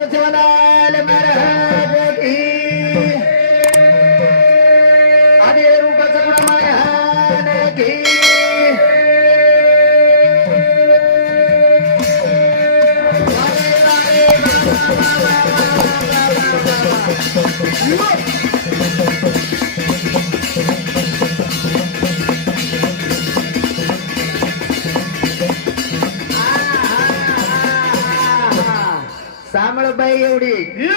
जवालाल महाराज की आदि रूप सगुण महाराज की સાંભળભાઈ એવડી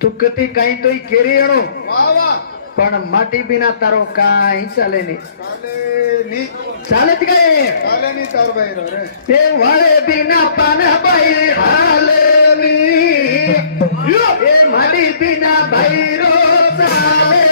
તું કતી કઈ તોય કેરી એણો પણ માટી બિના તારો કાઈ ચાલે નહીં ચાલે જ ગયે તે વાળે બિના પાન ભાઈ હાલે એ માટી બિના ભાઈ રો ચાલે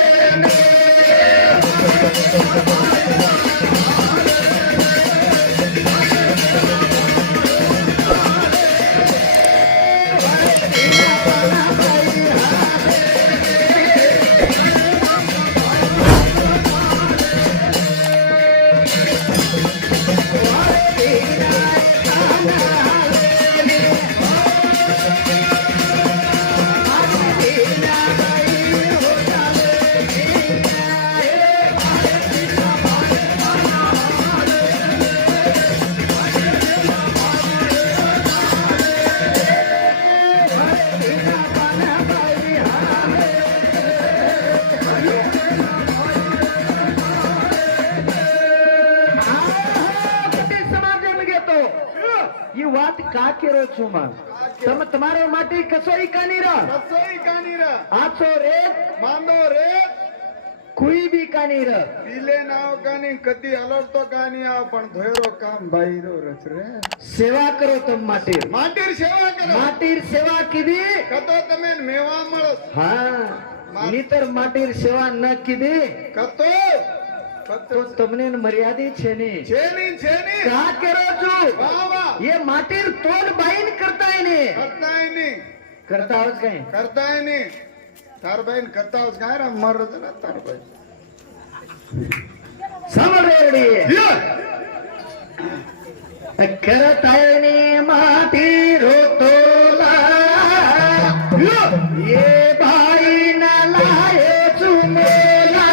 વાત કા કેરો છું માં તમે તમારો માટી કસોઈ કાની રા આછો રે માંદો રે કોઈ બી કાની રા પીલે નાવ કાની કદી અલડતો કાની આ પણ ધોયરો કામ ભાઈ રો રચ રે સેવા કરો તમ માટીર માટીર સેવા કીધી કતો તમે મેવા મળો હા નીતર માટીર સેવા ન કીધી કતો तो तुमने मर्यादित छे नहीं का करो छो ये माटीर तोड़ बाइन करता है नहीं करता है नहीं तार बाइन करता है उसका है मर ना तार बाइन समझ रेडी करता है नहीं माटीर तोला ये भाई न लाए चुमेला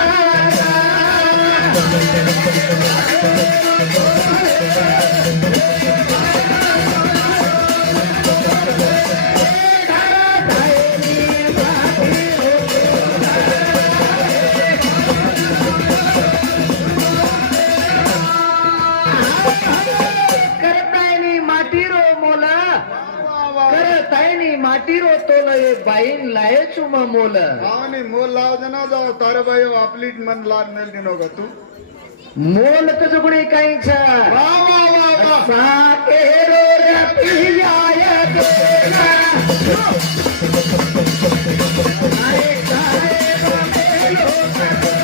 माटीरो तोला ये बाईन लाये चुमा मोल आवनी मोल लाव जना जाओ तारे भाई आपली मन लाद मेल दिनो का तू मोल कजुगणी काई छा वाह वाह वाह वाह साकेरो रे पियाय तोला आए कारे रो मेलो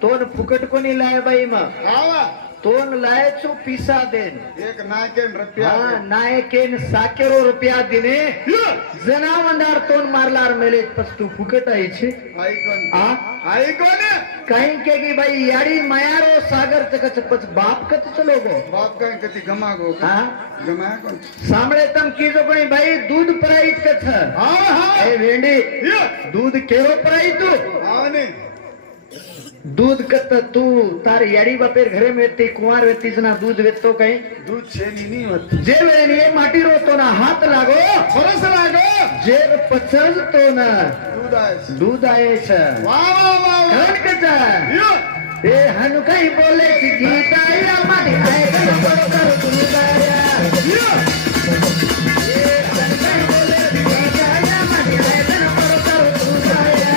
तोन फुकट कोनी लाए बाई मा तोन लाए छु पीसा देन एक नायकेन रुपया हां नायकेन साकेरो रुपया दिने जनावंदार तोन मारलार मेले पस्तु फुकट आई छे आई कोन कहीं के की भाई याड़ी मायारो सागर चकच पच बाप कत चलो गो बाप कहीं कति गमा गो हां गमा कोन सामने तम कीजो कोनी भाई दूध प्राइस कथ हां हां ए वेंडी दूध केरो प्राइस तू हां नहीं दूध कत तू तार याड़ी बापेर घरे में ते कुंवार वेती जना दूध वेतो कहीं दूध छेनी नहीं होत जे वेनी ये माटी रो तो ना हाथ लागो फरस लागो जे पचज तो ना दूध आए छ वाह वाह वाह करण कचा ए हनु कहीं बोले कि गीता या माटी आए करो करो दूध आया ए हनु कहीं बोले कि गीता या माटी आए करो दूध आया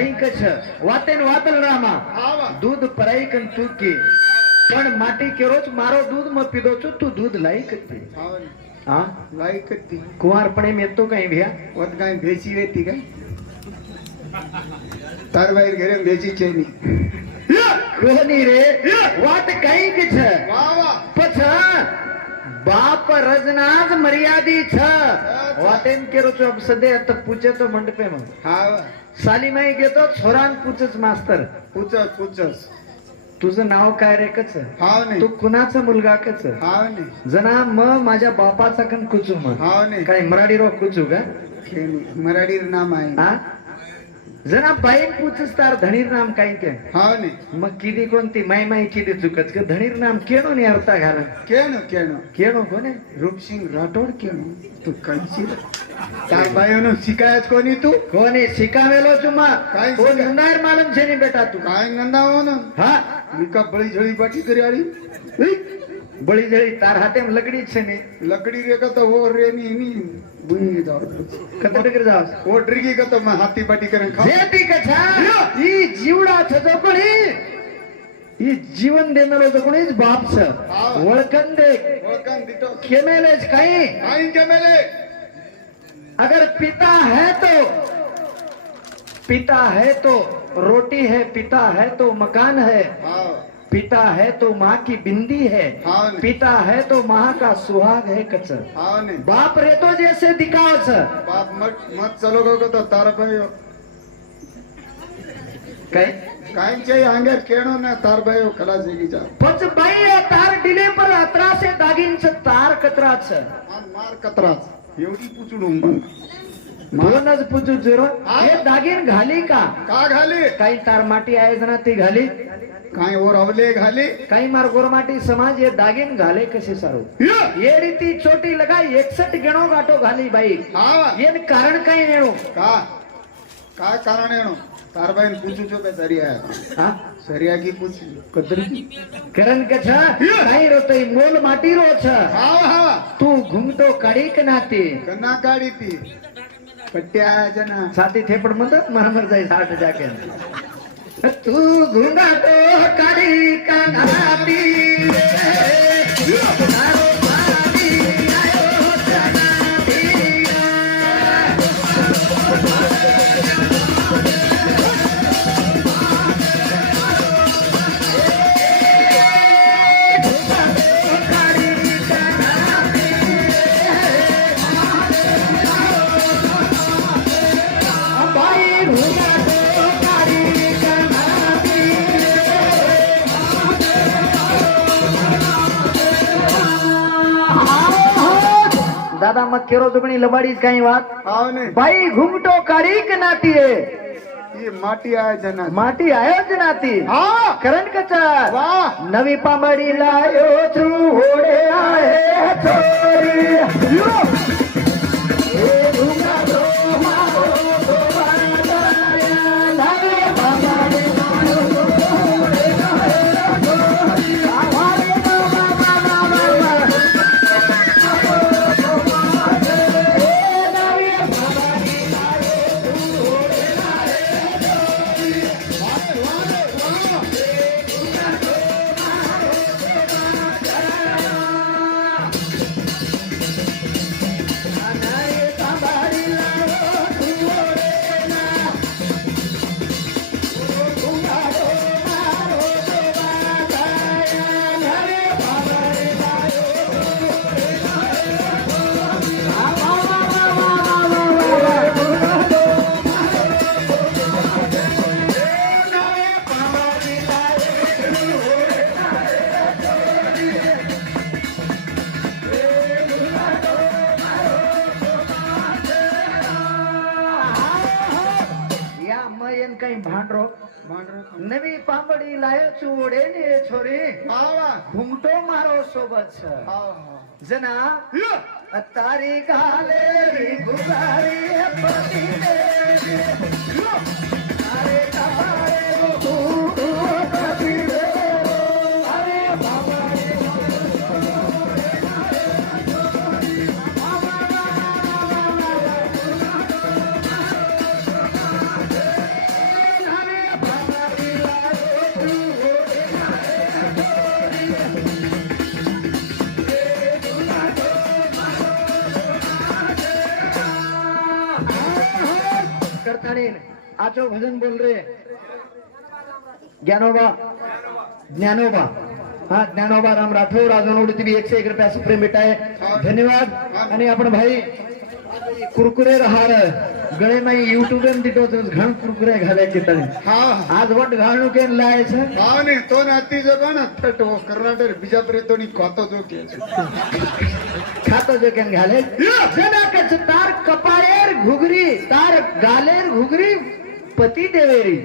લાઈક છે વાતે ને વાતલડામાં દૂધ પરાઈ કન ચૂકી પણ માટી કેરો જ મારો દૂધ માં પીધો છું તું દૂધ લાઈક હતી હા લાઈક હતી કુંવાર પણ એમ તો કઈ ભ્યા વત કઈ ભેસી વેતી કઈ તાર ભાઈ ઘરે ભેસી છે ની કોની રે વાત કઈ કે છે વાહ વાહ પછી બાપ રજનાજ મર્યાદી છે વાतेन केरो છો સદે તો પૂછે તો મંડપે માં હા साली माई घेतो छोरान पूछच मास्तर पूछच तुझं नाव काय रे कच हाव नाही तू कुणाचा मुलगा कच हाव नाही जना माझ्या बापाचा कन कुचू मग हाव नाही काय मराठी रो कुचू का मराठी नाम आहे हा जना बाईन पूछच तार धणीर नाम काय के हाव नाही मग किदी कोणती माई माई किदी चुकच के धणीर नाम केनो ने अर्थ घाला केनो कोने रूपसिंग राठोड केनो तू कांची तार बाईनो शिकायत कोणी तू कोणी शिकावेलो चुमा काय कोण नंदार मालम छे ની બેટા તું काय नंदावो न હા વિકા બળી જળી પાટી કરી આરી બળી જળી તાર હાથે લકડી છે ને લકડી રે કતો ઓ રે ની ની બુઈ જાવ કતો કરી જાવ ઓ ડ્રીગી કતો મે હાથી પાટી કરે ખા જેતી કછા ઈ જીવડા થતો કોણી ઈ જીવન દેનારો તો કોણી જ બાપ છે વળકન દે વળકન દીતો કેમેલે જ કાઈ કેમેલે अगर पिता है तो रोटी है पिता है तो मकान है पिता है तो माँ की बिंदी है पिता है तो माँ का सुहाग है कच बाप रे तो जैसे दिखाओ छ बाप मत चलो गो तो तार भाई काय चाहिए आंगे केणो ना तार भाई कला जेगी जा पच भाई तार डिले पर 18 दागिन छ तार कतरा छ मार कतरा एवढी पुचडून म्हणूनच पुचू जरो हे दागिन घाली का घाली काही तार माटी आहे जना ती घाली काय और अवले घाली काही मार गोरमाटी समाज ये दागिन घाले कसे सारो ये रीती छोटी लगाई 61 गणो गाटो घाली बाई ये कारण काही नेणो का कारण नेणो तार बाईन पूछू छो के सरिया हां सरिया की पूछ कदर करण के छ काही रोतई मोल माटी रो छ हां तू घुमटो काढी के नाती कना काढी ती पट्ट्या जना साथी थेपड मत मरमर जाई 60 जाके तू घुंगाटो काढी का नाती तारो पानी आयो जनाती दादा मग केरो जुगणी लबाडीच काही वात बाई घुमटो काढी के नाती ये माटी आय जना माटी आयो जनाती हां करण कचा वाह नवी पामडी लायो छु होडे आहे छोरी यो ए घुमा दो मारो तो बाया नवे पामडी लायो होडे आहे छोरी आवारे काही भांडरो नवी पांबडी लायो चुडे ने छोरी घुमटो मारो सोबत जना तारी घाले री गुगारी पती अरे तारे तू पती अरे बाबा आचो भजन बोल रे ज्ञानोबा ज्ञानोबा हा ज्ञानोबा राम राठोड अजून उडती बी 101 रुपया प्रेम भेट आहे धन्यवाद आणि आपण भाई कुरकुरे राहार गळे नाही युट्यूब एम दिटो घण कुरकुरे घालायचे तरी आज वट घालू केन लायचं हा नाही तो नाती जो का ना थट वो कर्नाटक बिजापुर तो नी खातो जो के खातो जो केन घाले जना कच तार कपाळेर घुगरी तार गालेर घुगरी पती देवेरी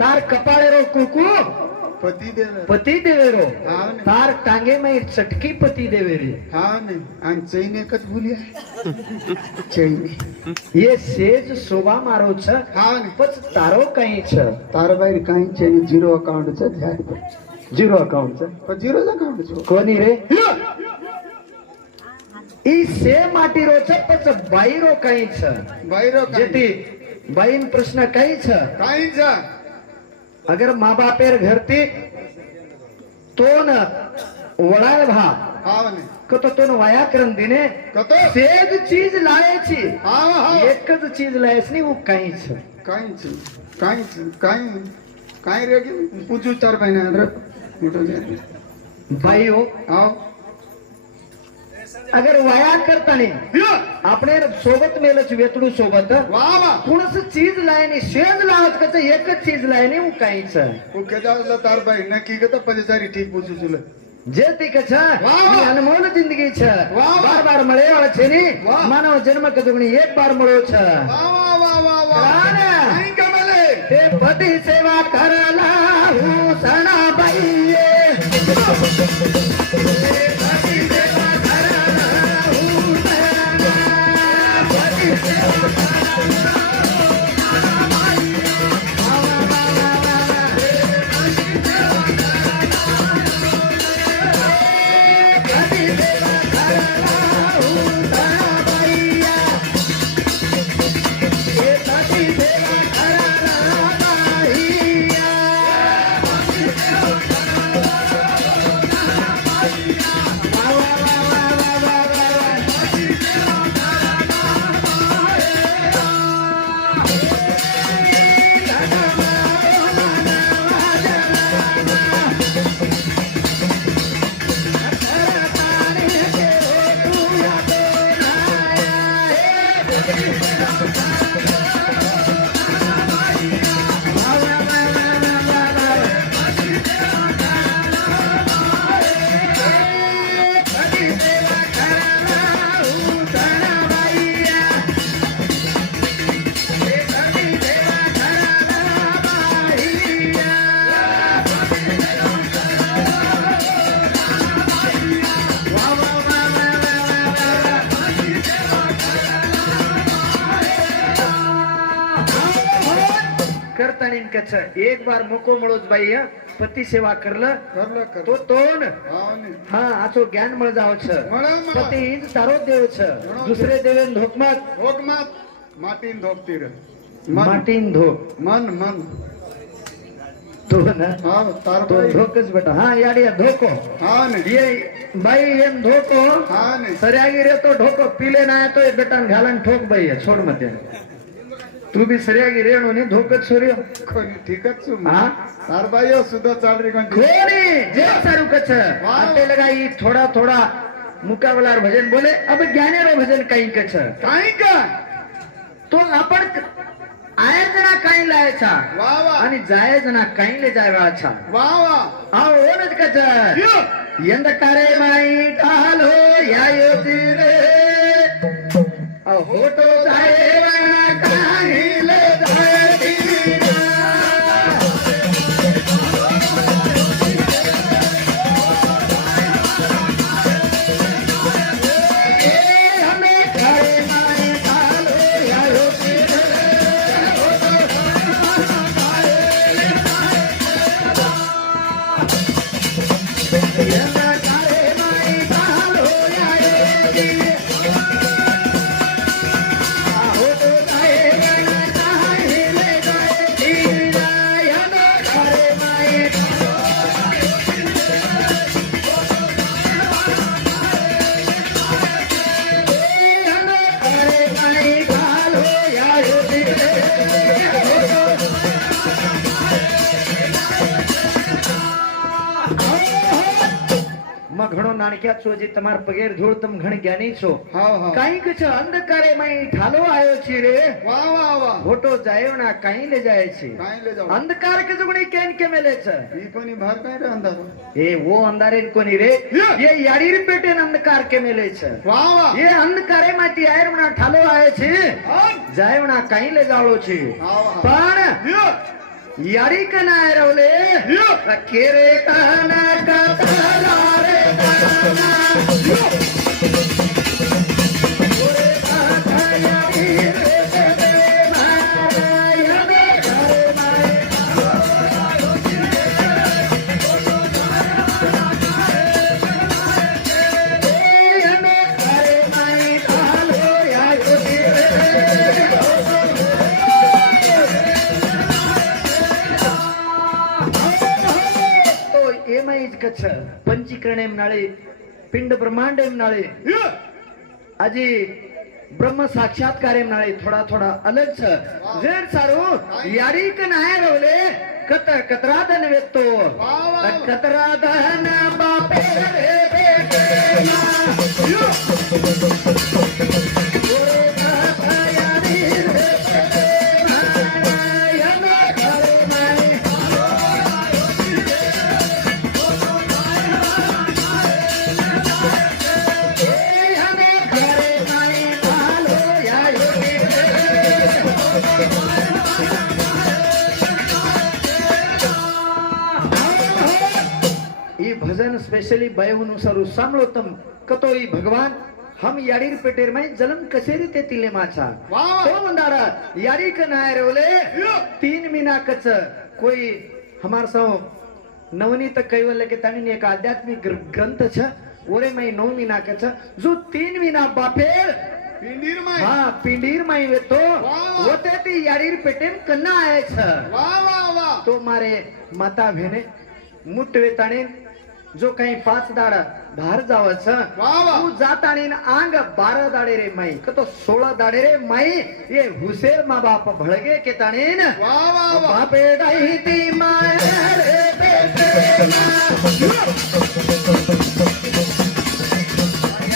तार कपाळेरो कुकू पती देवेरो तार टांगे में चटकी पती देवेरी हा नहीं आणि चैन एकच बोलिया चैन ये सेज शोभा मारो छ हा नहीं पच तारो कहीं छ तार बाहेर काही चैन झिरो अकाउंट च ध्यान जीरो अकाउंट छ पण झिरो अकाउंट च कोणी रे ई से माटी रो छ पच बाईरो कहीं छ बाहेर जेती बाईन प्रश्न कहीं छ काही च अगर माँ बापेर घरती तोन वळाय भा हा नाही कतो तोन व्याकरण दिने कतो सेज चीज लायची हा हा एकच चीज लायच नाही वो काहीच काही रे पूछू चार महिने रे मोठो दे भाई हो हा अगर वाया करता नाही આપણે सोबत मेलच वेतडू सोबत वा वा कोणस चीज लायनी शेज लावत कच एकच चीज लायनी वो काहीच वो केदारला तार बाई नक्की गत पजेसारी ठीक पूछू चुले जे ती कछ अनमोल जिंदगी छ बार बार મળે વાળા છે ની માનવ જન્મ કદુગણી એક બાર મળ્યો છે वा वा वा वा काही कमले તે પતિ સેવા કરલા હું સણાબાઈએ करतानीन कच एक बार मोको મળોજ बाई पती सेवा करलं तो तोन हा आचो ज्ञान मळ जाव छ पती ईज तारो देव छ दुसरे देवेन धोकमत माटीन धोपती रे माटीन धोक मन मन तो ना हा तार तो बाई धोकच बेटा हा याडिया धोको हा नाही ये बाई एम धोको हा नाही सरियागी रे तो ढोको पीले ना तो बेटान घालन ठोक बाई छोड़ मत तू भी सरियागी रेणू ने धोकच सूर्य कोणी ठीकच छु हा तार बाई सुद्धा चाल रे कोणी कोणी जे सारू कछ आते लगाई थोड़ा थोड़ा मुकाबलार भजन बोले अब ज्ञानेरो भजन काही कछ काही का तो आपण आयजना काही लायचा वा वा आणि जायजना काही ले जायवाचा वा वा आओ ओनच कछ यंद करे माई टालो या योती रे होटो जायवा काही ले जायती होतो નાણક્યા છો જે તમાર પગેર ધૂળ તમ ઘણ જ્ઞાની છો હાવ હાવ કઈક છે અંધકારે માં ઠાલો આવ્યો છે રે વાહ વાહ વાહ ખોટો જાયો ના કઈ લે જાય છે કાઈ લે જાવ અંધકાર કે જુગણી કેન કે મેલે છે ઈ કોની બહાર કાઈ રે અંધારો એ वो અંધારે કોની રે ये याडीर पेटे अंधकार के मेले છે વાહ વાહ ये અંધકારે માંથી આયરણા ઠાલો આવ્યો છે જાયવણા કઈ લે જાળો છે હાવ હાવ પણ यारी कना रवले केरे कहना कतला रे कहना ओरे कहता यारी रे ते माया ने घरे माए हमें घरे माए तालो या कच्छ पंचीकरण एम नाळे पिंड ब्रह्मांड एम नाळे अजी ब्रह्म साक्षात्कार एम नाळे थोड़ा थोड़ा अलग छ जेर सारो यारी क नाय रोले कतरा धन वेतो कतरा धन बापे रे बेटे ओरे कहता यारी रे भजन स्पेशली बयहुनुसारू सांभळो तम कतो ई भगवान हम याडीर पेटेर में जलम कसे रीते तिले माछा तो मंदारा याडी क नाय रोले 3 मीना कच कोई हमार सो नवनीत कैवल्य के तानी एक आध्यात्मिक ग्रंथ छ ओरे में 9 मीना कच जो 3 मीना बापेर पिंडीर माई हां पिंडीर माई वेतो होते ती याडीर पेटेम कन्ना आए छ वाह वाह वाह तो मारे माता भेने मुठवे ताणे जो काही 5 दाडा बाहेर जावच तू जाताणी आंग 12 दाडे रे माई कतो 16 दाडे रे माई ये हुसेर मा बाप भळगे के ताणे वाह वाह बापे डाई ती माय रे बेटे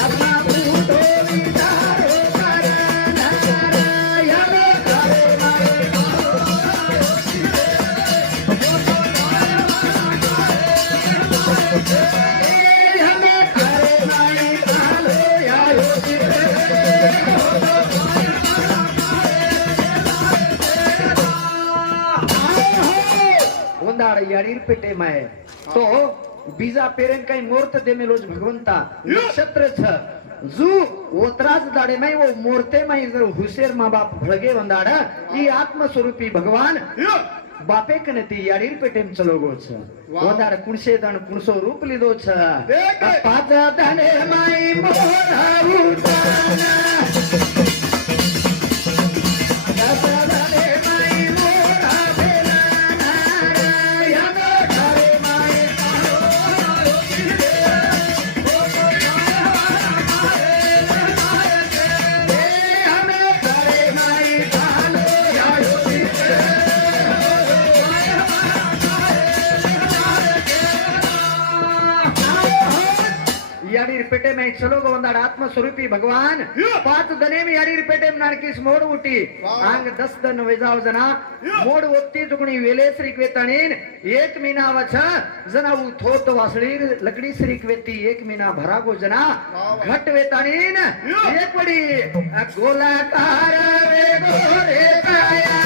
अपना उठो विचारो करना या रे करे माई याडीर पेटे माय तो बीजा पेरेन काही मूर्त देमेलोज भगवंता नक्षत्र छ जू ओतराज दाडे माई वो मूर्ते माई जर हुसेर मा बाप भळगे वंदाड ई आत्मस्वरूपी भगवान बापे कने ती याडीर पेटेम चलो गो छ वंदाड कुणसे दण कुणसो रूप लीधो छ पाच दाडे माई मोरा उठाना याडीर पेटे में चलो गो वंदाड आत्मस्वरूपी भगवान 5 दने में याडीर पेटे में नाणकीस मोड उठी आंग 10 दन वेजाव जना मोड ओत्ती जुगणी वेले श्री क्वेताणीन 1 मीना वछ जना उ थोत वासळी लकडी श्री क्वेती 1 मीना भरागो जना घट वेताणीन एक पडी गोलाकार वे गोरे काया